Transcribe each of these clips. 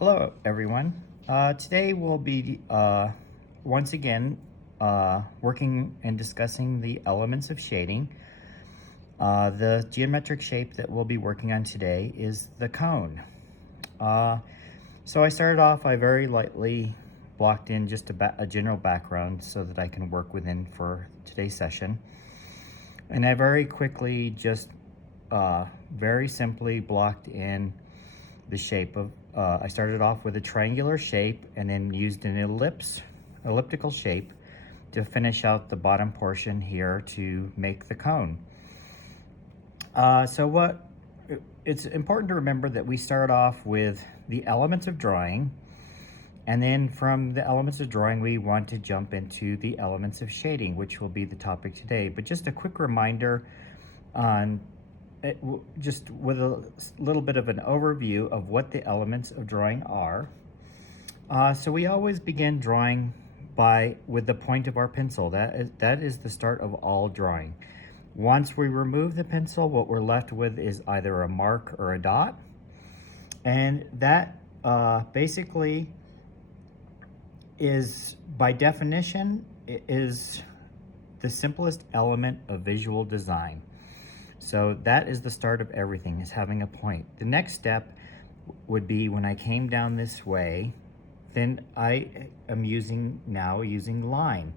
Hello, everyone. Today we'll be once again working and discussing the elements of shading. The geometric shape that we'll be working on today is the cone. Uh, so I started off, I very lightly blocked in just a general background so that I can work within for today's session. And I very quickly just very simply blocked in the shape of, I started off with a triangular shape and then used an elliptical shape to finish out the bottom portion here to make the cone. It's important to remember that we start off with the elements of drawing, and then from the elements of drawing, we want to jump into the elements of shading, which will be the topic today. But just a quick reminder on just with a little bit of an overview of what the elements of drawing are. So we always begin drawing with the point of our pencil. That is the start of all drawing. Once we remove the pencil, what we're left with is either a mark or a dot. And that basically is, by definition, is the simplest element of visual design. So that is the start of everything, is having a point. The next step would be when I came down this way, then I am using line.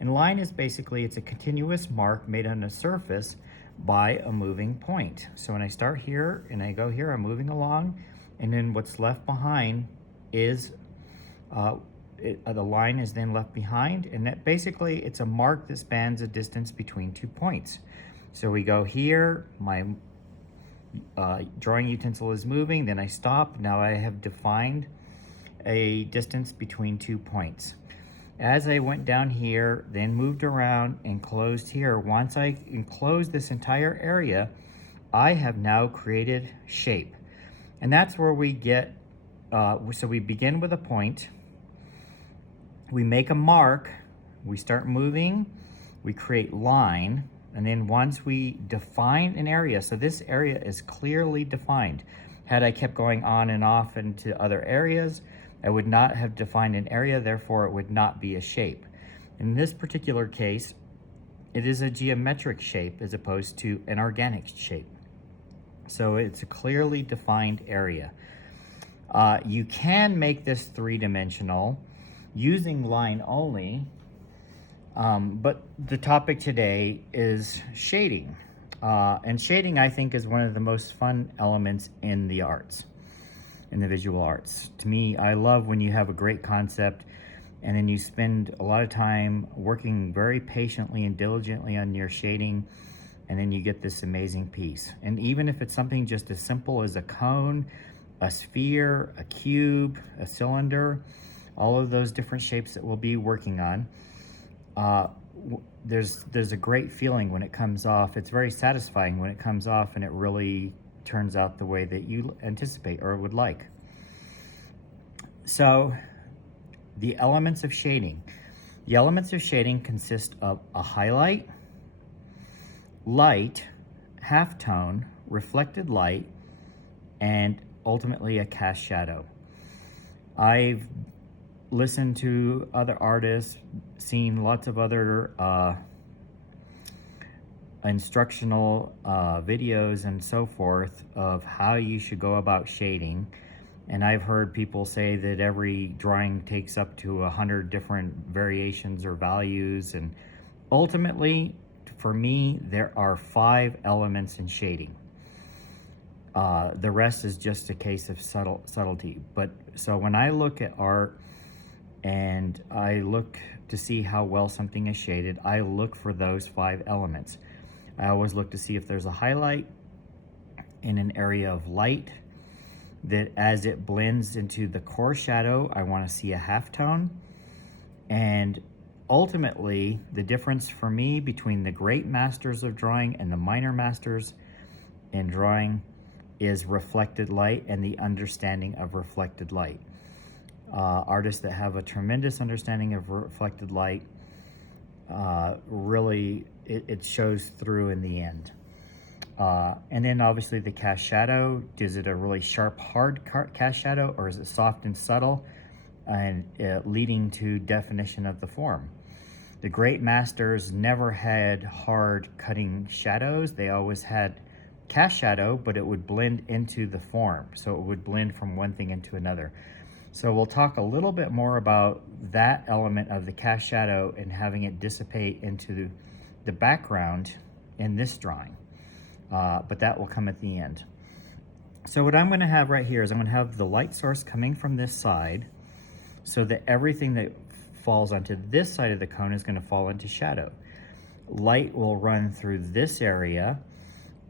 And line is basically, it's a continuous mark made on a surface by a moving point. So when I start here and I go here, I'm moving along, and then what's left behind is, the line is then left behind, and that basically it's a mark that spans a distance between 2 points. So we go here, my drawing utensil is moving, then I stop. Now I have defined a distance between 2 points. As I went down here, then moved around and closed here, once I enclosed this entire area, I have now created shape. And that's where we get, so we begin with a point, we make a mark, we start moving, we create line, and then once we define an area, so this area is clearly defined. Had I kept going on and off into other areas, I would not have defined an area, therefore it would not be a shape. In this particular case, it is a geometric shape as opposed to an organic shape. So it's a clearly defined area. You can make this three-dimensional using line only, but the topic today is shading. And shading, I think, is one of the most fun elements in the arts, in the visual arts. To me, I love when you have a great concept and then you spend a lot of time working very patiently and diligently on your shading, and then you get this amazing piece. And even if it's something just as simple as a cone, a sphere, a cube, a cylinder, all of those different shapes that we'll be working on, there's a great feeling when it comes off. It's very satisfying when it comes off and it really turns out the way that you anticipate or would like. So the elements of shading. The elements of shading consist of a highlight, light, halftone, reflected light, and ultimately a cast shadow. I've listened to other artists, seen lots of other instructional videos and so forth of how you should go about shading. And I've heard people say that every drawing takes up to 100 different variations or values. And ultimately, for me, there are 5 elements in shading. The rest is just a case of subtlety. But so when I look at art and I look to see how well something is shaded, I look for those 5 elements. I always look to see if there's a highlight in an area of light, that as it blends into the core shadow, I want to see a halftone. And ultimately, the difference for me between the great masters of drawing and the minor masters in drawing is reflected light and the understanding of reflected light. Artists that have a tremendous understanding of reflected light, really, it shows through in the end. And then obviously the cast shadow, is it a really sharp, hard cast shadow, or is it soft and subtle, and leading to definition of the form? The great masters never had hard cutting shadows. They always had cast shadow, but it would blend into the form. So it would blend from one thing into another. So we'll talk a little bit more about that element of the cast shadow and having it dissipate into the background in this drawing. But that will come at the end. So what I'm going to have right here is I'm going to have the light source coming from this side, so that everything that falls onto this side of the cone is going to fall into shadow. Light will run through this area,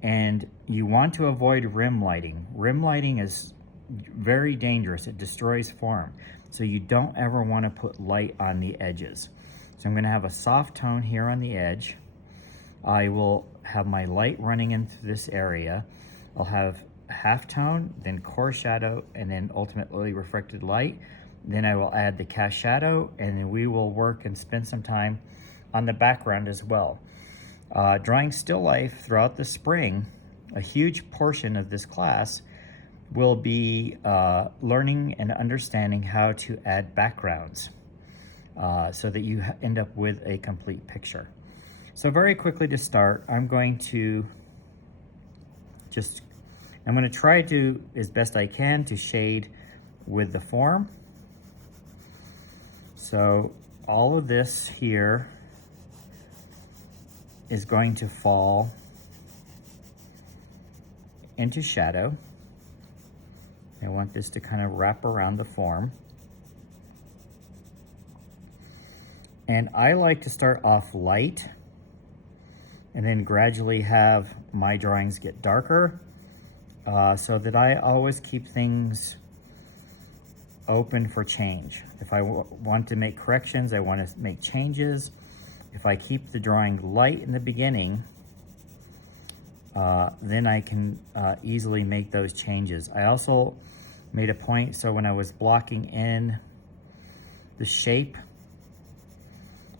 and you want to avoid rim lighting. Rim lighting is very dangerous. It destroys form. So you don't ever want to put light on the edges. So I'm going to have a soft tone here on the edge. I will have my light running into this area. I'll have halftone, then core shadow, and then ultimately reflected light. Then I will add the cast shadow, and then we will work and spend some time on the background as well. Drawing still life throughout the spring, a huge portion of this class will be learning and understanding how to add backgrounds so that you end up with a complete picture. So very quickly to start, I'm going to try to, as best I can, to shade with the form. So all of this here is going to fall into shadow. I want this to kind of wrap around the form. And I like to start off light and then gradually have my drawings get darker, so that I always keep things open for change. If I want to make corrections, I want to make changes. If I keep the drawing light in the beginning, then I can easily make those changes. I also made a point, so when I was blocking in the shape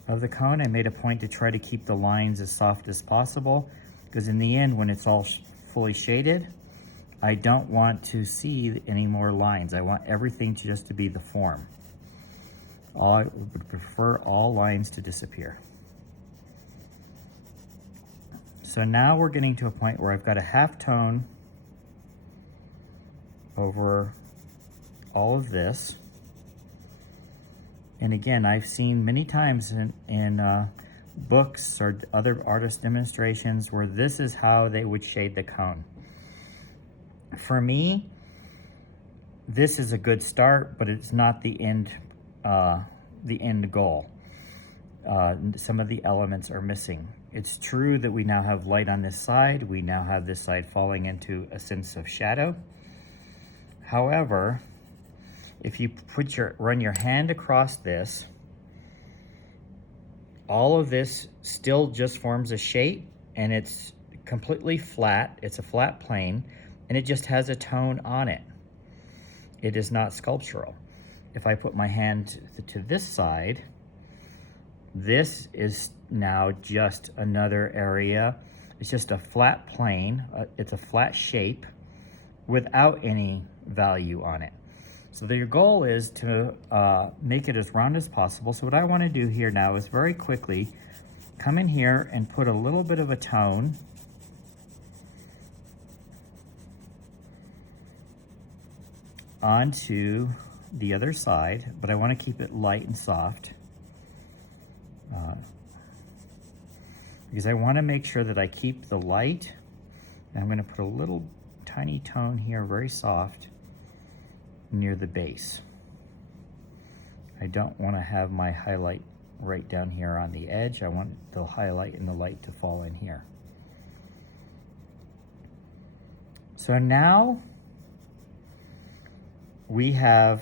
of the cone, I made a point to try to keep the lines as soft as possible, because in the end, when it's all fully shaded, I don't want to see any more lines. I want everything just to be the form. I would prefer all lines to disappear. So now we're getting to a point where I've got a half tone over all of this. And again, I've seen many times in books or other artist demonstrations where this is how they would shade the cone. For me, this is a good start, but it's not the end goal. Some of the elements are missing. It's true that we now have light on this side. We now have this side falling into a sense of shadow. However, if you run your hand across this, all of this still just forms a shape, and it's completely flat. It's a flat plane, and it just has a tone on it. It is not sculptural. If I put my hand to this side, this is now just another area. It's just a flat plane. It's a flat shape without any value on it. So your goal is to make it as round as possible. So what I want to do here now is very quickly come in here and put a little bit of a tone onto the other side, but I want to keep it light and soft because I want to make sure that I keep the light. And I'm going to put a little tiny tone here, very soft, near the base. I don't want to have my highlight right down here on the edge. I want the highlight and the light to fall in here. So now we have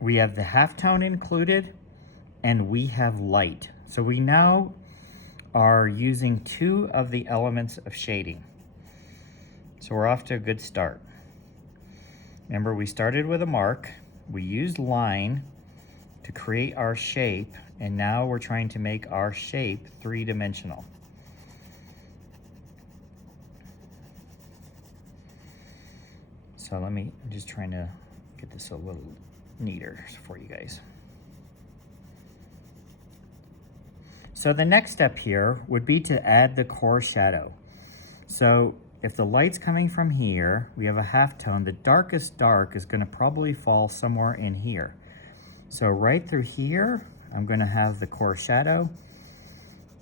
the halftone included, and we have light. So we now are using two of the elements of shading. So we're off to a good start. Remember, we started with a mark, we used line to create our shape, and now we're trying to make our shape three-dimensional. So I'm just trying to get this a little neater for you guys. So the next step here would be to add the core shadow. So if the light's coming from here, we have a halftone. The darkest dark is going to probably fall somewhere in here. So right through here, I'm going to have the core shadow,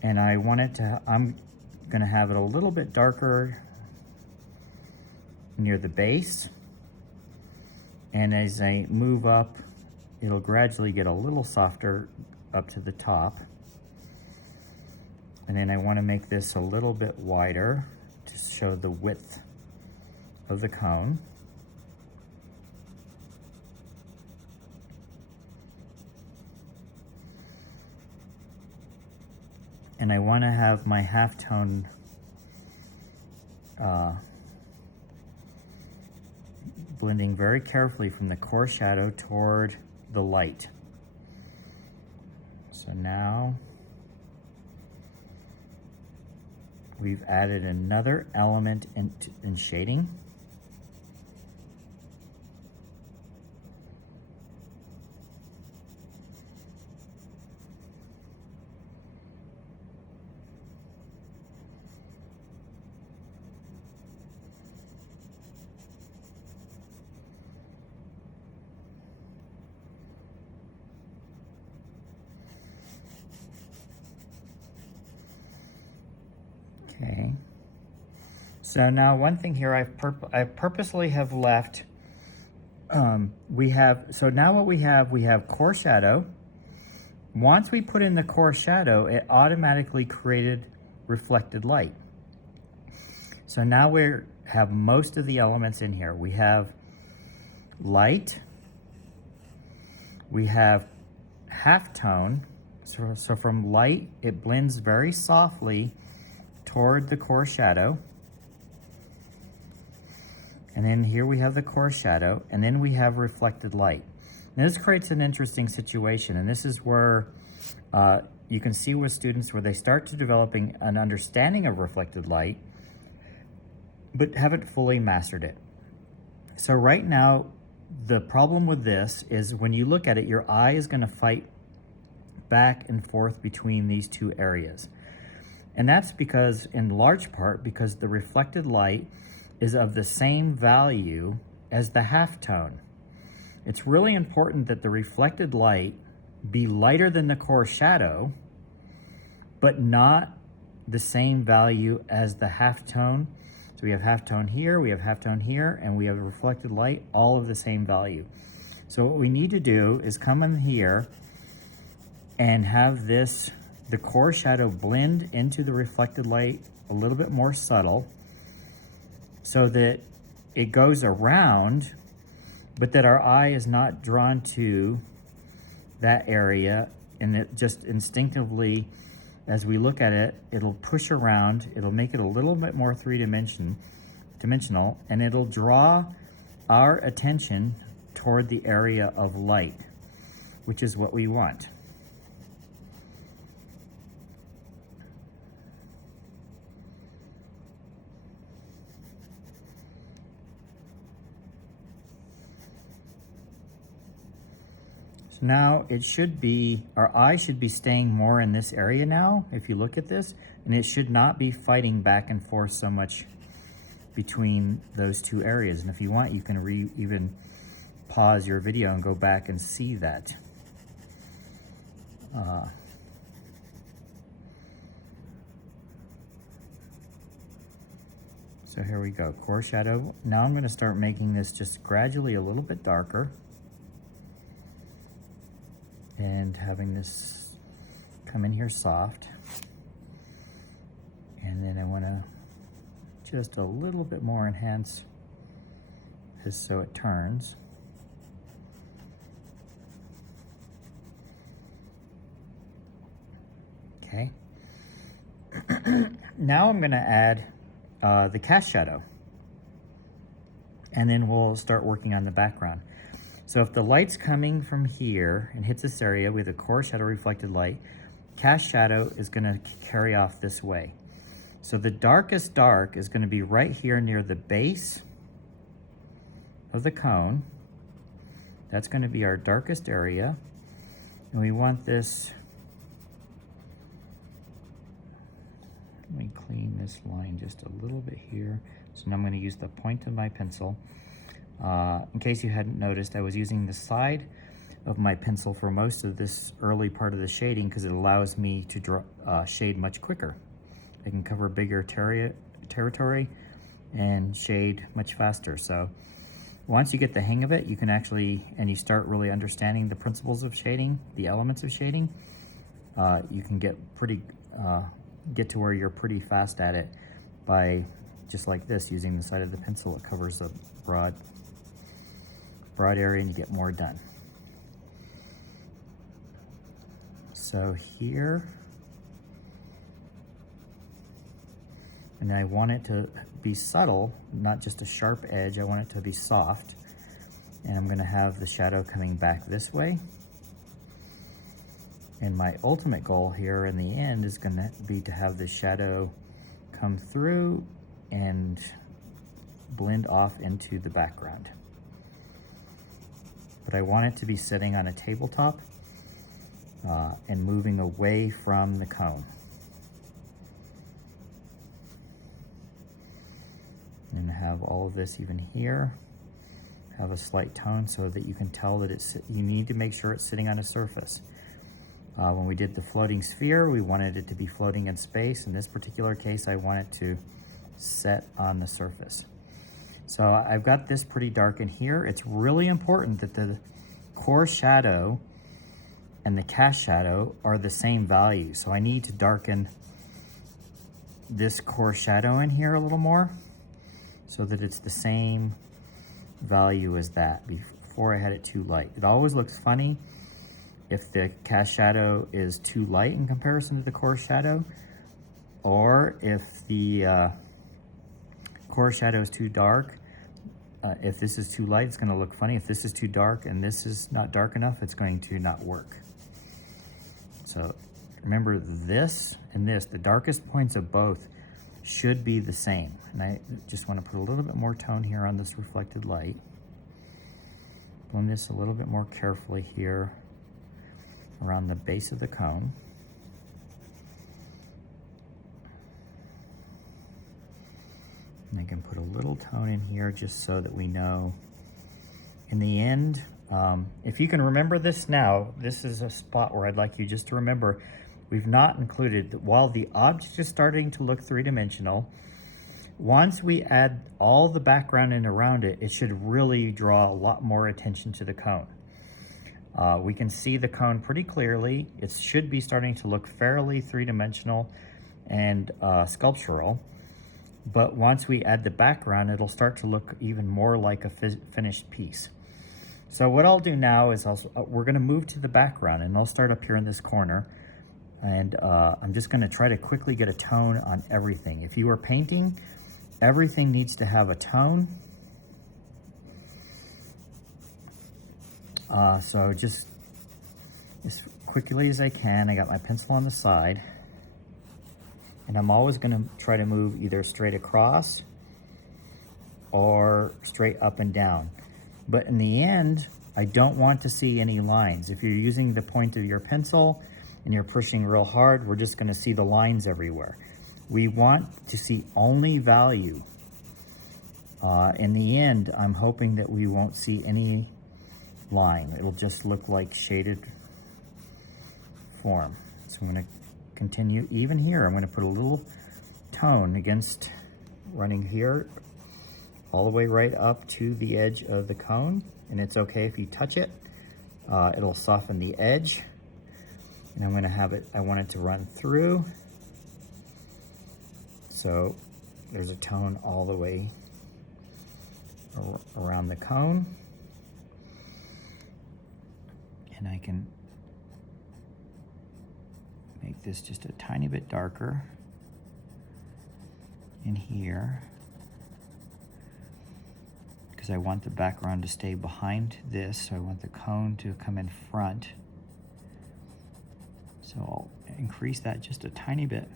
and I'm going to have it a little bit darker near the base. And as I move up, it'll gradually get a little softer up to the top. And then I want to make this a little bit wider to show the width of the cone. And I want to have my halftone blending very carefully from the core shadow toward the light. So now we've added another element in shading. Okay. So now one thing here I purposely have left, so now what we have core shadow. Once we put in the core shadow, it automatically created reflected light. So now we have most of the elements in here. We have light, we have halftone. So from light, it blends very softly toward the core shadow. And then here we have the core shadow, and then we have reflected light. Now this creates an interesting situation, and this is where you can see with students where they start to developing an understanding of reflected light, but haven't fully mastered it. So right now, the problem with this is when you look at it, your eye is going to fight back and forth between these two areas. And that's because, in large part, because the reflected light is of the same value as the halftone. It's really important that the reflected light be lighter than the core shadow, but not the same value as the halftone. So we have halftone here, we have halftone here, and we have a reflected light, all of the same value. So what we need to do is come in here and have the core shadow blend into the reflected light a little bit more subtle, so that it goes around, but that our eye is not drawn to that area, and it just instinctively, as we look at it, it'll push around, it'll make it a little bit more three-dimensional, and it'll draw our attention toward the area of light, which is what we want. Now it should be, our eye should be staying more in this area now, if you look at this, and it should not be fighting back and forth so much between those two areas. And if you want, you can even pause your video and go back and see that. So here we go, core shadow. Now I'm going to start making this just gradually a little bit darker, and having this come in here soft. And then I want to just a little bit more enhance this so it turns. Okay. Now I'm going to add the cast shadow, and then we'll start working on the background. So if the light's coming from here and hits this area with a core shadow reflected light, cast shadow is going to carry off this way. So the darkest dark is going to be right here near the base of the cone. That's going to be our darkest area. And we want this, let me clean this line just a little bit here. So now I'm going to use the point of my pencil. In case you hadn't noticed, I was using the side of my pencil for most of this early part of the shading because it allows me to draw, shade much quicker. I can cover bigger territory and shade much faster. So once you get the hang of it, you can actually, and you start really understanding the principles of shading, the elements of shading, you can get to where you're pretty fast at it by just like this, using the side of the pencil. It covers a broad area and you get more done. So here, and I want it to be subtle, not just a sharp edge. I want it to be soft. And I'm gonna have the shadow coming back this way. And my ultimate goal here in the end is gonna be to have the shadow come through and blend off into the background. But I want it to be sitting on a tabletop and moving away from the cone. And have all of this even here, have a slight tone so that you can tell that you need to make sure it's sitting on a surface. When we did the floating sphere, we wanted it to be floating in space. In this particular case, I want it to set on the surface. So I've got this pretty dark in here. It's really important that the core shadow and the cast shadow are the same value. So I need to darken this core shadow in here a little more so that it's the same value as that. Before I had it too light. It always looks funny if the cast shadow is too light in comparison to the core shadow, or if the core shadow is too dark. If this is too light, it's going to look funny. If this is too dark and this is not dark enough, it's going to not work. So remember, this and this, the darkest points of both should be the same. And I just want to put a little bit more tone here on this reflected light. Blend this a little bit more carefully here around the base of the cone. And I can put a little tone in here just so that we know in the end. If you can remember this now, this is a spot where I'd like you just to remember, we've not included that while the object is starting to look three-dimensional, once we add all the background in around it, it should really draw a lot more attention to the cone. We can see the cone pretty clearly. It should be starting to look fairly three-dimensional and sculptural. But once we add the background, it'll start to look even more like a finished piece. So what I'll do now is we're gonna move to the background, and I'll start up here in this corner. And I'm just gonna try to quickly get a tone on everything. If you are painting, everything needs to have a tone. So just as quickly as I can, I got my pencil on the side. And I'm always gonna try to move either straight across or straight up and down. But in the end, I don't want to see any lines. If you're using the point of your pencil and you're pushing real hard, we're just gonna see the lines everywhere. We want to see only value. In the end, I'm hoping that we won't see any line. It'll just look like shaded form. So I'm gonna continue even here. I'm gonna put a little tone against running here all the way right up to the edge of the cone. And it's okay if you touch it. It'll soften the edge. And I'm gonna have it, I want it to run through. So there's a tone all the way around the cone. And I can make this just a tiny bit darker in here, because I want the background to stay behind this, so I want the cone to come in front. So I'll increase that just a tiny bit.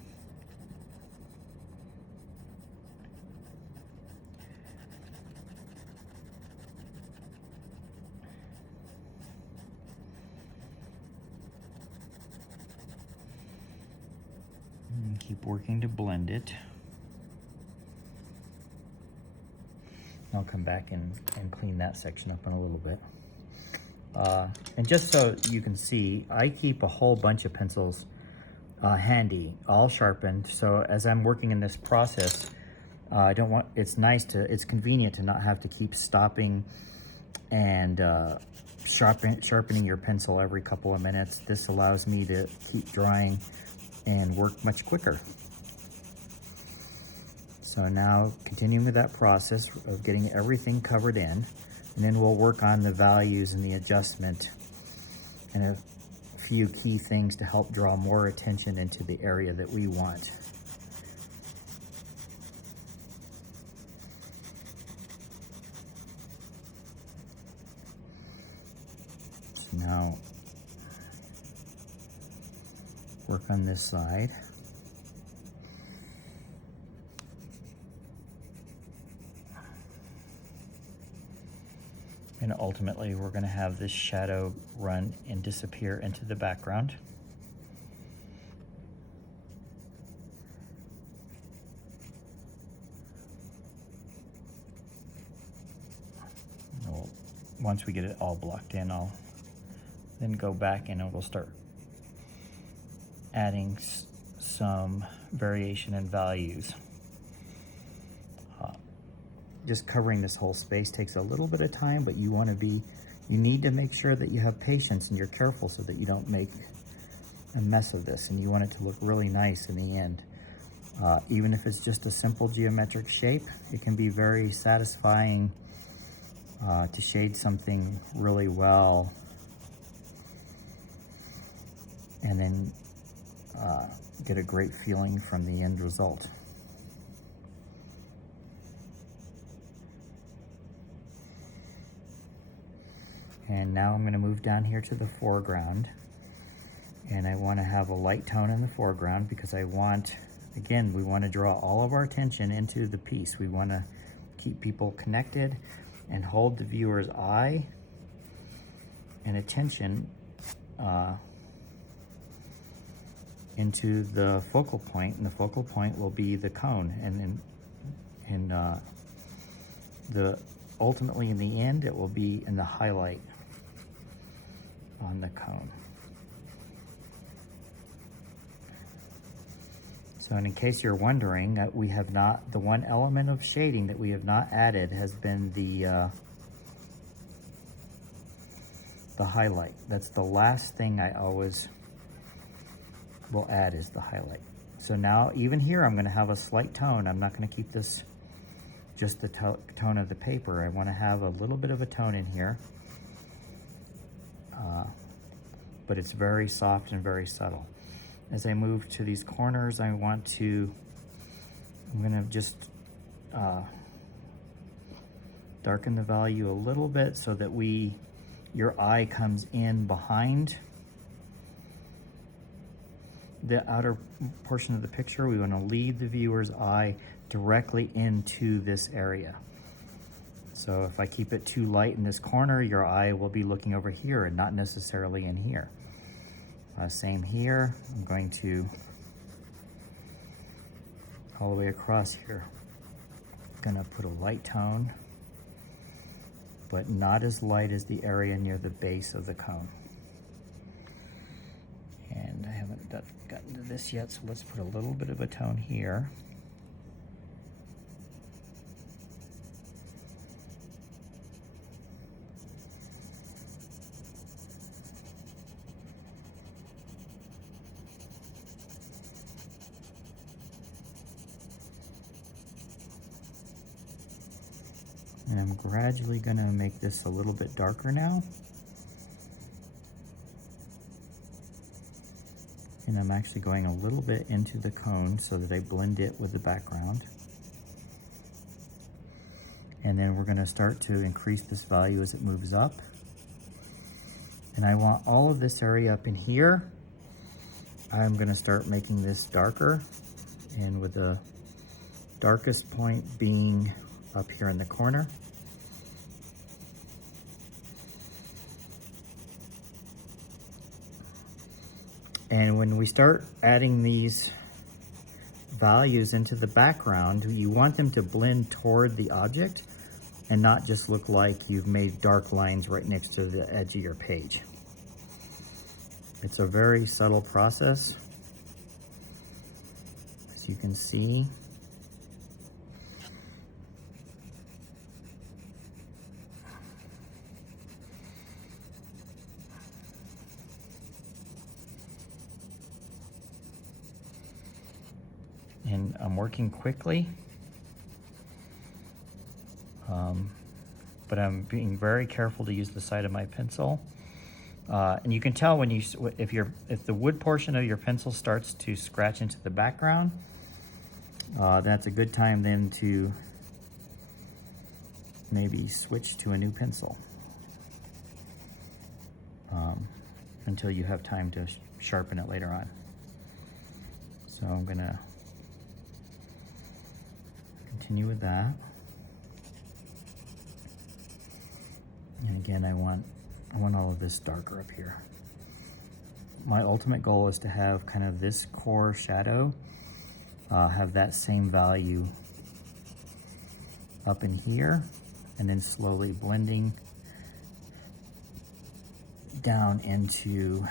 keep working to blend it. I'll come back and clean that section up in a little bit. And just so you can see, I keep a whole bunch of pencils handy, all sharpened. So as I'm working in this process, it's convenient to not have to keep stopping and sharpening your pencil every couple of minutes. This allows me to keep drying and work much quicker. So now continuing with that process of getting everything covered in, and then we'll work on the values and the adjustment and a few key things to help draw more attention into the area that we want. So now work on this side. And ultimately, we're going to have this shadow run and disappear into the background. Once we get it all blocked in, I'll then go back and we'll start adding some variation in values. Just covering this whole space takes a little bit of time, but you need to make sure that you have patience and you're careful so that you don't make a mess of this, and you want it to look really nice in the end. Even if it's just a simple geometric shape, it can be very satisfying to shade something really well and then get a great feeling from the end result. And now I'm going to move down here to the foreground, and I want to have a light tone in the foreground because we want to draw all of our attention into the piece. We want to keep people connected and hold the viewer's eye and attention into the focal point, and the focal point will be the cone, and ultimately in the end it will be in the highlight on the cone. So, and in case you're wondering, the one element of shading that we have not added has been the highlight. That's the last thing I always will add, is the highlight. So now even here I'm going to have a slight tone. I'm not going to keep this just the tone of the paper. I want to have a little bit of a tone in here, but it's very soft and very subtle. As I move to these corners, I'm going to just darken the value a little bit so that your eye comes in behind the outer portion of the picture. We want to lead the viewer's eye directly into this area. So if I keep it too light in this corner, your eye will be looking over here and not necessarily in here. Same here. I'm going to all the way across here. I'm going to put a light tone, but not as light as the area near the base of the cone. And I haven't gotten to this yet, so let's put a little bit of a tone here. And I'm gradually going to make this a little bit darker now. And I'm actually going a little bit into the cone so that I blend it with the background. And then we're going to start to increase this value as it moves up. And I want all of this area up in here. I'm going to start making this darker, and with the darkest point being up here in the corner. And when we start adding these values into the background, you want them to blend toward the object and not just look like you've made dark lines right next to the edge of your page. It's a very subtle process, as you can see. And I'm working quickly, but I'm being very careful to use the side of my pencil. And you can tell when if the wood portion of your pencil starts to scratch into the background, that's a good time then to maybe switch to a new pencil until you have time to sharpen it later on. So I'm gonna continue with that. And again, I want all of this darker up here. My ultimate goal is to have kind of this core shadow have that same value up in here, and then slowly blending down into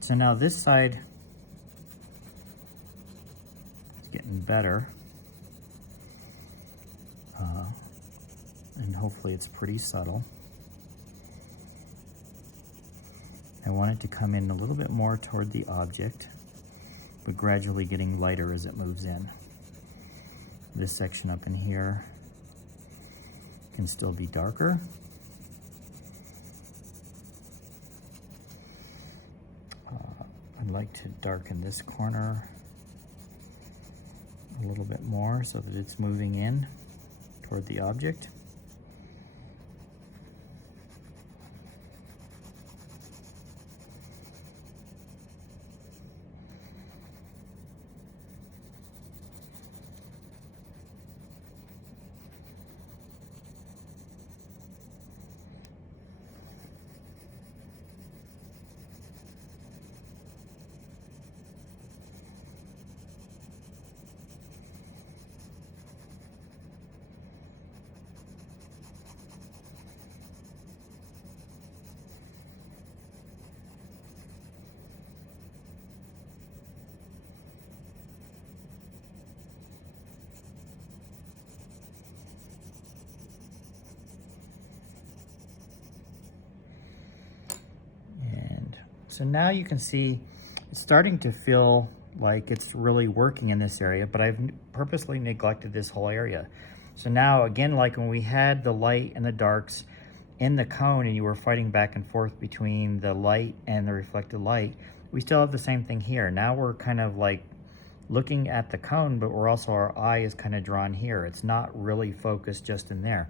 so now this side is getting better, and hopefully it's pretty subtle. I want it to come in a little bit more toward the object, but gradually getting lighter as it moves in. This section up in here can still be darker. I'd like to darken this corner a little bit more so that it's moving in toward the object. So now you can see it's starting to feel like it's really working in this area, but I've purposely neglected this whole area. So now again, like when we had the light and the darks in the cone and you were fighting back and forth between the light and the reflected light, we still have the same thing here. Now we're kind of like looking at the cone, but we're also, our eye is kind of drawn here. It's not really focused just in there.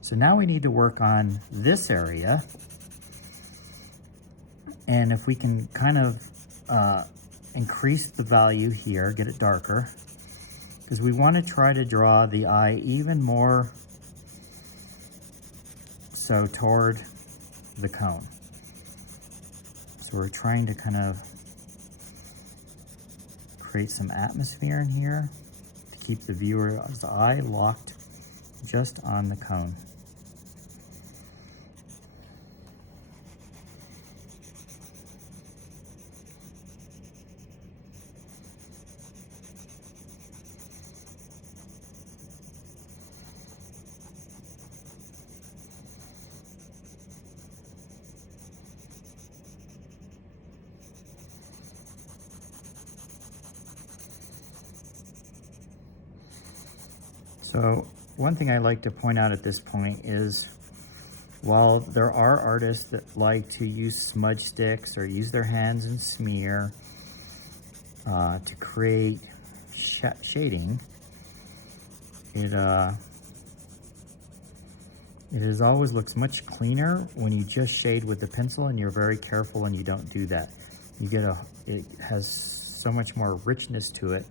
So now we need to work on this area. And if we can kind of increase the value here, get it darker, because we want to try to draw the eye even more so toward the cone. So we're trying to kind of create some atmosphere in here to keep the viewer's eye locked just on the cone. So one thing I like to point out at this point is, while there are artists that like to use smudge sticks or use their hands and smear to create shading, it always looks much cleaner when you just shade with the pencil and you're very careful and you don't do that. You get it has so much more richness to it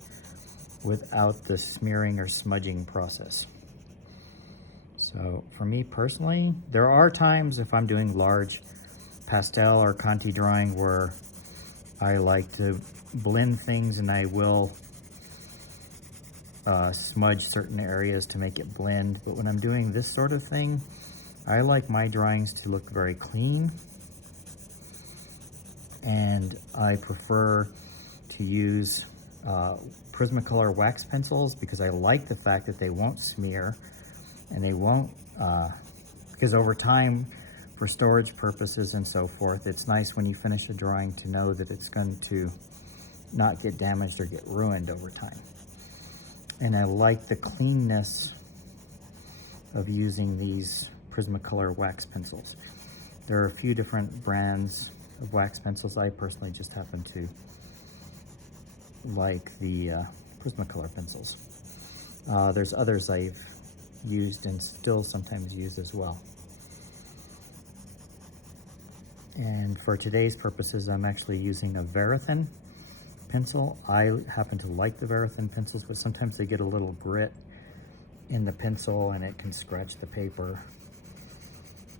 without the smearing or smudging process. So for me personally, there are times if I'm doing large pastel or Conti drawing where I like to blend things, and I will smudge certain areas to make it blend. But when I'm doing this sort of thing, I like my drawings to look very clean, and I prefer to use Prismacolor wax pencils because I like the fact that they won't smear, and they won't, because over time, for storage purposes and so forth, it's nice when you finish a drawing to know that it's going to not get damaged or get ruined over time. And I like the cleanness of using these Prismacolor wax pencils. There are a few different brands of wax pencils. I personally just happen to like the Prismacolor pencils. There's others I've used and still sometimes use as well. And for today's purposes, I'm actually using a Verithin pencil. I happen to like the Verithin pencils, but sometimes they get a little grit in the pencil and it can scratch the paper.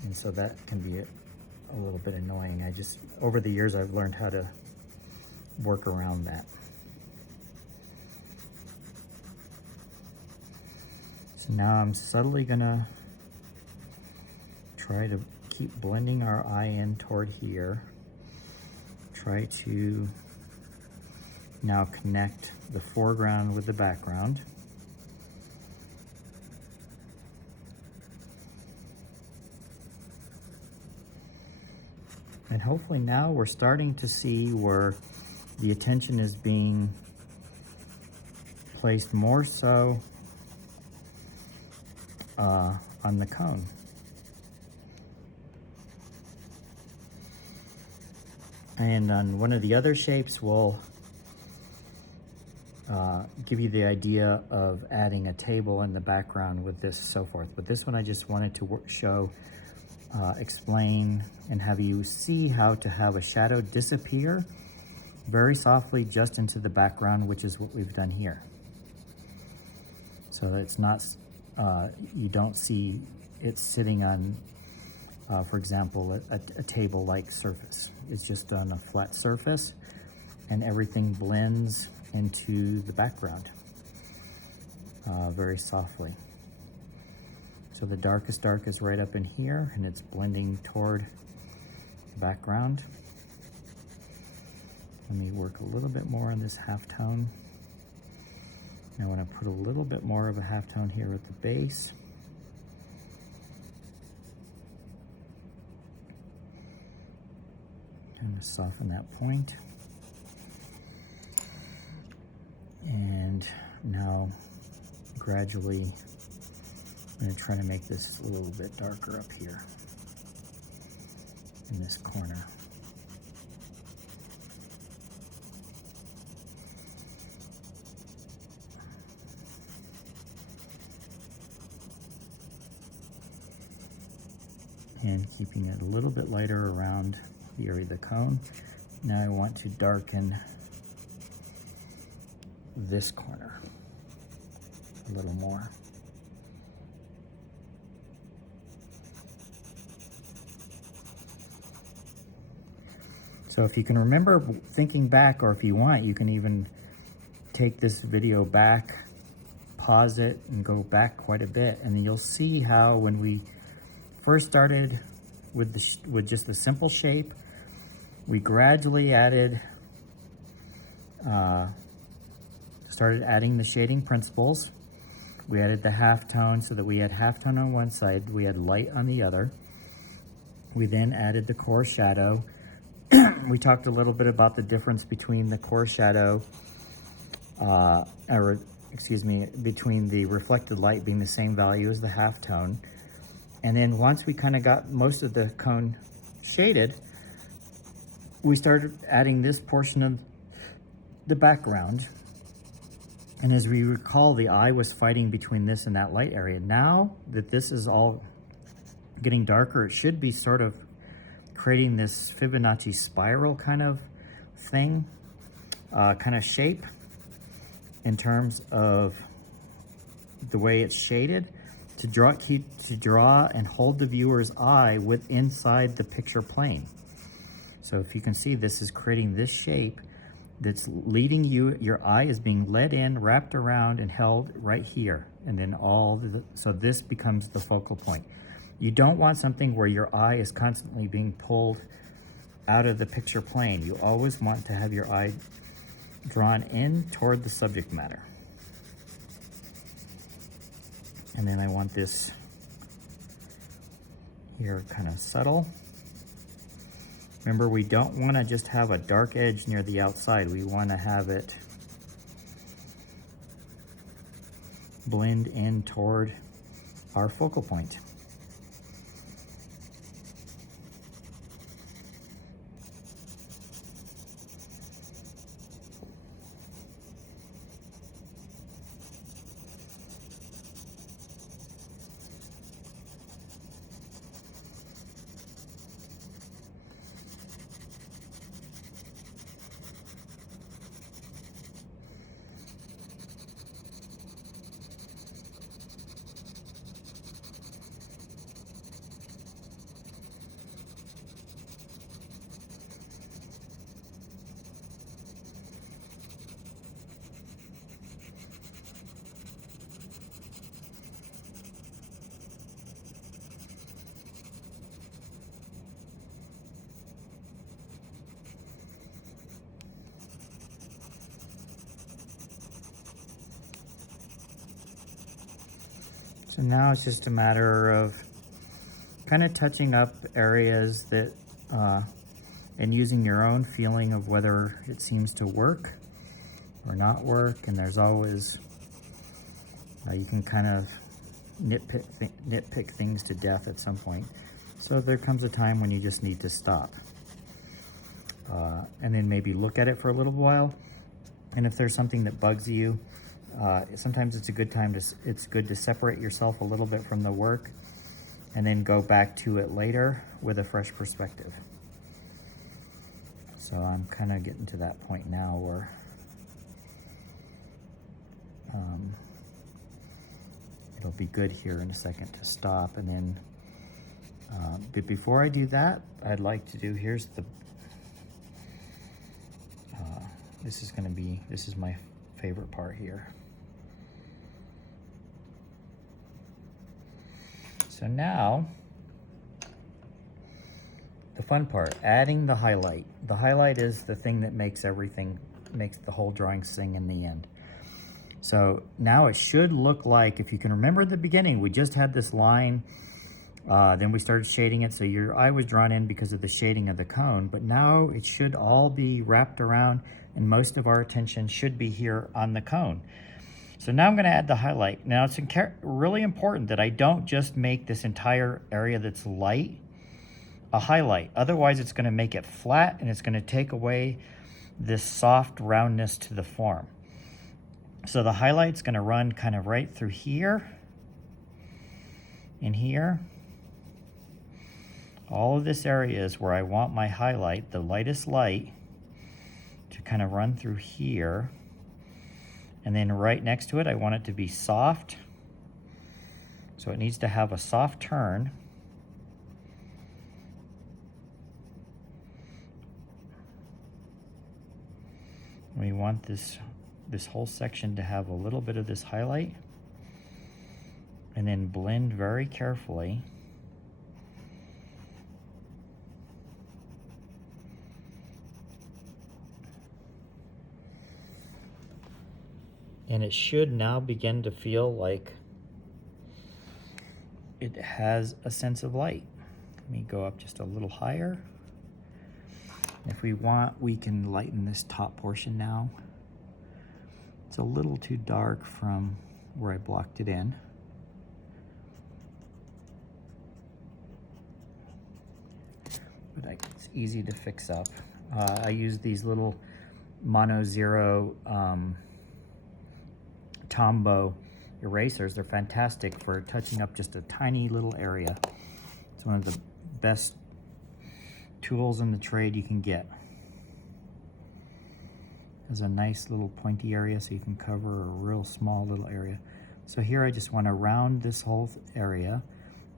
And so that can be a little bit annoying. Over the years, I've learned how to work around that. So now I'm subtly gonna try to keep blending our eye in toward here. Try to now connect the foreground with the background. And hopefully now we're starting to see where the attention is being placed more so on the cone. And on one of the other shapes, we'll give you the idea of adding a table in the background with this, so forth. But this one I just wanted to show, explain, and have you see how to have a shadow disappear very softly just into the background, which is what we've done here. So it's not, you don't see it sitting on, for example, a table-like surface. It's just on a flat surface, and everything blends into the background very softly. So the darkest dark is right up in here, and it's blending toward the background. Let me work a little bit more on this halftone. I want to put a little bit more of a halftone here at the base. Kind of soften that point. And now gradually I'm going to try to make this a little bit darker up here in this corner. And keeping it a little bit lighter around the area of the cone. Now I want to darken this corner a little more. So if you can remember thinking back, or if you want, you can even take this video back, pause it, and go back quite a bit, and then you'll see how when we first started with just the simple shape, we gradually added, started adding the shading principles. We added the halftone so that we had halftone on one side, we had light on the other. We then added the core shadow. We talked a little bit about the difference between the core shadow, between the reflected light being the same value as the halftone. And then once we kind of got most of the cone shaded, we started adding this portion of the background. And as we recall, the eye was fighting between this and that light area. Now that this is all getting darker, it should be sort of creating this Fibonacci spiral kind of thing. kind of shape in terms of the way it's shaded to draw and hold the viewer's eye with inside the picture plane. So if you can see, this is creating this shape that's leading you, your eye is being led in, wrapped around, and held right here. And then so this becomes the focal point. You don't want something where your eye is constantly being pulled out of the picture plane. You always want to have your eye drawn in toward the subject matter. And then I want this here kind of subtle. Remember, we don't want to just have a dark edge near the outside. We want to have it blend in toward our focal point. So now it's just a matter of kind of touching up areas that, and using your own feeling of whether it seems to work or not work. And there's always, you can kind of nitpick things to death at some point. So there comes a time when you just need to stop. And then maybe look at it for a little while. And if there's something that bugs you, sometimes it's a good time it's good to separate yourself a little bit from the work and then go back to it later with a fresh perspective. So I'm kind of getting to that point now where it'll be good here in a second to stop. And then, but before I do that, I'd like to do, this is my favorite part here. So now, the fun part, adding the highlight. The highlight is the thing that makes the whole drawing sing in the end. So now it should look like, if you can remember at the beginning, we just had this line, then we started shading it, so your eye was drawn in because of the shading of the cone, but now it should all be wrapped around and most of our attention should be here on the cone. So now I'm going to add the highlight. Now it's really important that I don't just make this entire area that's light a highlight. Otherwise it's going to make it flat and it's going to take away this soft roundness to the form. So the highlight's going to run kind of right through here and here. All of this area is where I want my highlight, the lightest light, to kind of run through here. And then right next to it, I want it to be soft. So it needs to have a soft turn. We want this whole section to have a little bit of this highlight. And then blend very carefully. And it should now begin to feel like it has a sense of light. Let me go up just a little higher. If we want, we can lighten this top portion now. It's a little too dark from where I blocked it in. But it's easy to fix up. I use these little Mono Zero Tombow erasers. They're fantastic for touching up just a tiny little area. It's one of the best tools in the trade you can get. has a nice little pointy area so you can cover a real small little area. So here I just want to round this whole area.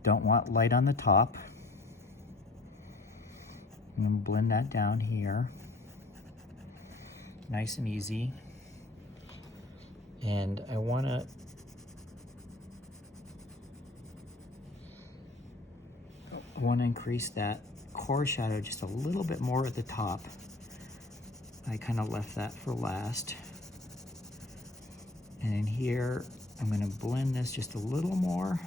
Don't want light on the top. I'm going to blend that down here. Nice and easy. And I want to increase that core shadow just a little bit more at the top. I kind of left that for last. And in here, I'm going to blend this just a little more.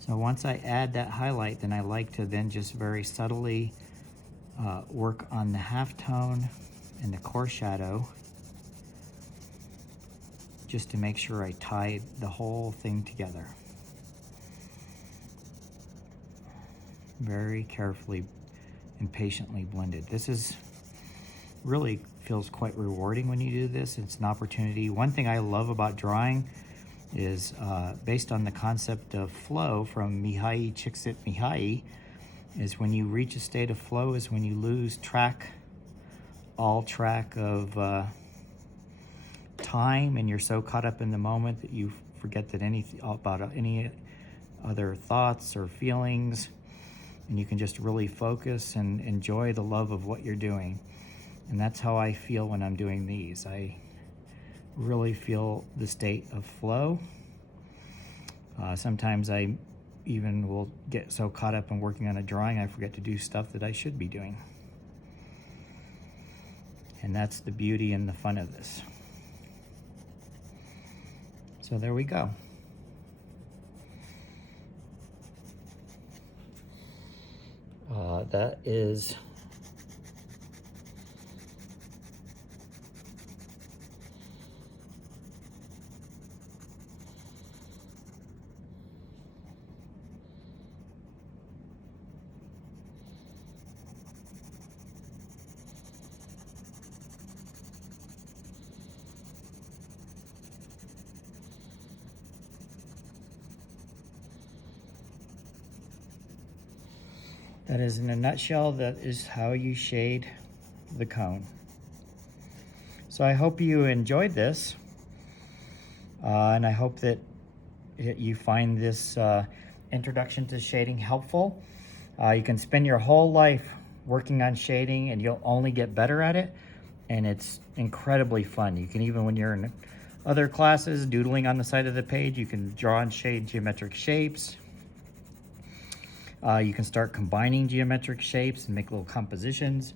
So once I add that highlight, then I like to then just very subtly work on the halftone and the core shadow, just to make sure I tie the whole thing together. Very carefully and patiently blended. This is really feels quite rewarding when you do this. It's an opportunity. One thing I love about drawing is based on the concept of flow from Mihai Csikszentmihalyi, is when you reach a state of flow is when you lose all track of time, and you're so caught up in the moment that you forget that about any other thoughts or feelings, and you can just really focus and enjoy the love of what you're doing. And that's how I feel when I'm doing these. I really feel the state of flow. Sometimes I even will get so caught up in working on a drawing I forget to do stuff that I should be doing. And that's the beauty and the fun of this. So there we go. That is that is, in a nutshell, that is how you shade the cone. So I hope you enjoyed this, and I hope that you find this introduction to shading helpful. You can spend your whole life working on shading and you'll only get better at it, and it's incredibly fun. You can, even when you're in other classes doodling on the side of the page, you can draw and shade geometric shapes. You can start combining geometric shapes and make little compositions.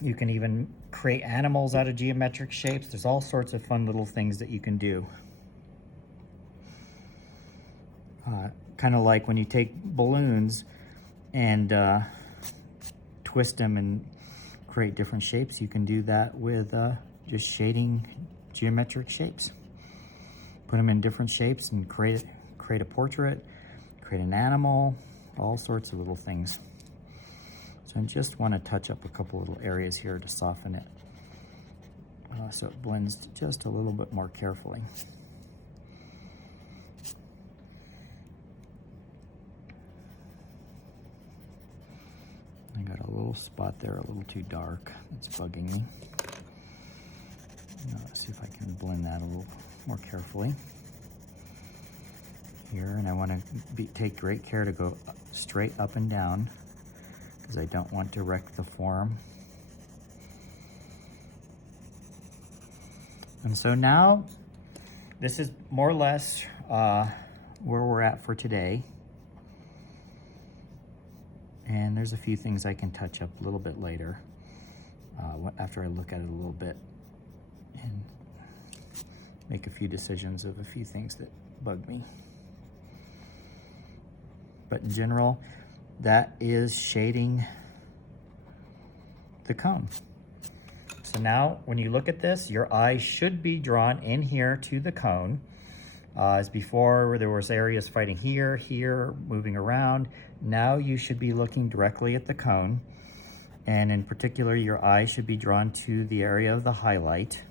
You can even create animals out of geometric shapes. There's all sorts of fun little things that you can do. Kind of like when you take balloons and twist them and create different shapes, you can do that with just shading geometric shapes. Put them in different shapes and create a portrait, create an animal, all sorts of little things. So I just want to touch up a couple little areas here to soften it so it blends just a little bit more carefully. I got a little spot there, a little too dark. It's bugging me. Let's see if I can blend that a little more carefully here. And I want to take great care to go straight up and down because I don't want to wreck the form. And so now this is more or less where we're at for today. And there's a few things I can touch up a little bit later after I look at it a little bit and make a few decisions of a few things that bug me. But in general, that is shading the cone. So now when you look at this, your eye should be drawn in here to the cone. As before, where there was areas fighting here, here, moving around. Now you should be looking directly at the cone. And in particular, your eye should be drawn to the area of the highlight.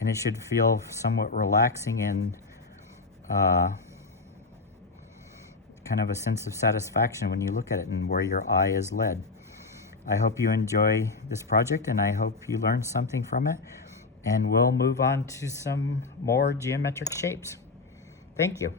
And it should feel somewhat relaxing and kind of a sense of satisfaction when you look at it and where your eye is led. I hope you enjoy this project, and I hope you learned something from it. And we'll move on to some more geometric shapes. Thank you.